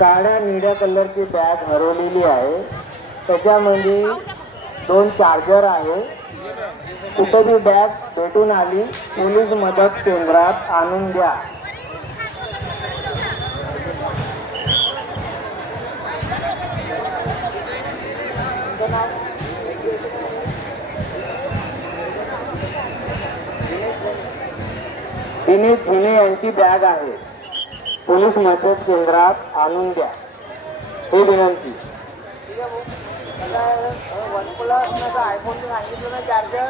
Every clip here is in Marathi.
काळ्या निळ्या कलरची बॅग हरवलेली आहे. त्याच्यामध्ये 2 चार्जर आहे. कुठं बी बॅग भेटून आली पोलीस मदत केंद्रात आणून द्या. दिनेश झिने यांची बॅग आहे. पोलीस मदत केंद्रात आणून द्या ही विनंती. आयफोन सांगितलं ना चार्जर.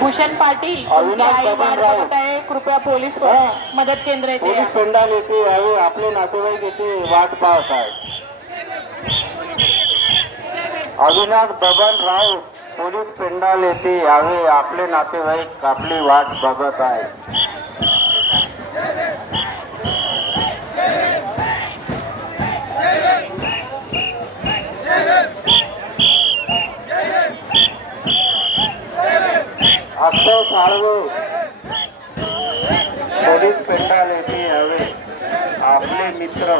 भूषण पाटील तुमची आई वाट बघत आहे. कृपया पोलीस मदत केंद्र येथे पोलीस पेंडाल येथे यावे. आपले नातेवाईक येथे वाट पाहत आहेत. अविनाश बबन राव पोलीस पेंडाल येथे यावे. आपले नातेवाईक आपली वाट बघत आहेत. अक्षय साळवे पोलीस पेंडाल येथे यावे. आपले मित्र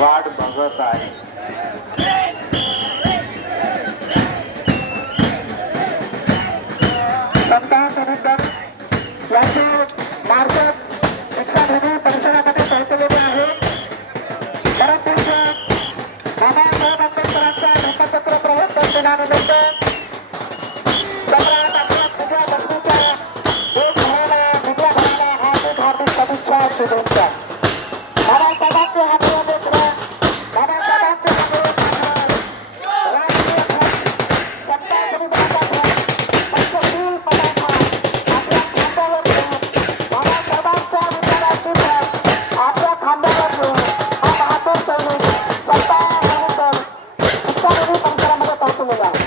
वाट बघत आहे. यांचे मार्फत शिक्षाभूमी परिसरामध्ये पोहोचलेले आहे. परंतु बाबासाहेब आंबेडकरांच्या ढोकापत्र प्रवर्तन दिनानिमित्त सम्राट आपल्या पूजा लक्ष्मीच्या देशभराला मीडिया भराला हार्दिक शुभेच्छा. शुभेच्छा बाबासाहेबांचे हातवर लेकरं. बाबासाहेबांचे हातवर राष्ट्रीय सत्ता परिवाराचा पंचशील पदार्थ आपल्या खांद्यावर घेऊन बाबासाहेबांच्या विचाराची भर आपल्या खांद्यावर घेऊन हा बहादूर सैनिक सत्ता विरुद्ध शिक्षाभूमी परिसरामध्ये पोहोचलेला आहे.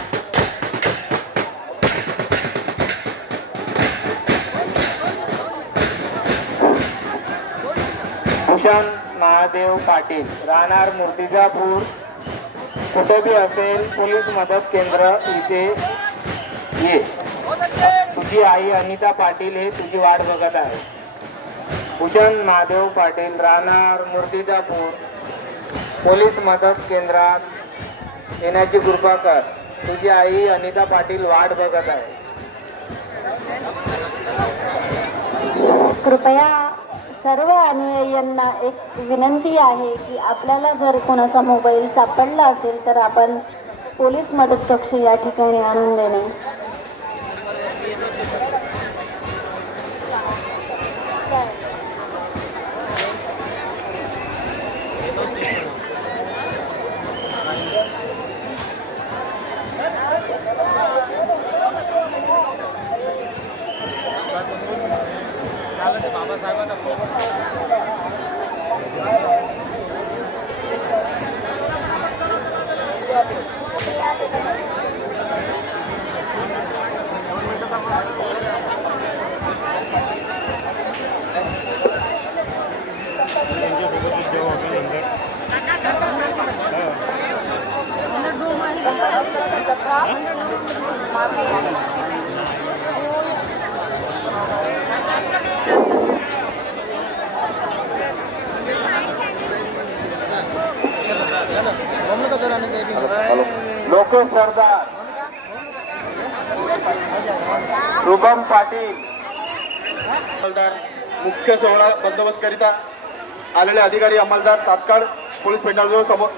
भूषण महादेव पाटील राहणार मूर्तिजापूर. कुठे बी असेल पोलीस मदत केंद्र इथे ये. तुझी आई अनिता पाटील हे तुझी वाट बघत आहे. भूषण महादेव पाटील राहणार मूर्तिजापूर पोलीस मदत केंद्रात येण्याची कृपा कर. तुझी आई अनिता पाटील वाट बघत आहे. कृपया सर्व अनुयायांना एक विनंती आहे की आपल्याला जर कोणाचा मोबाईल सापडला असेल तर आपण पोलीस मदत कक्ष या ठिकाणी आणून देणे. लोकेश सरदार, शुभम पाटील अंमलदार मुख्य सोहळा बंदोबस्त करिता आलेले अधिकारी अंमलदार तात्काळ पोलीस पेंडालजवळ समोर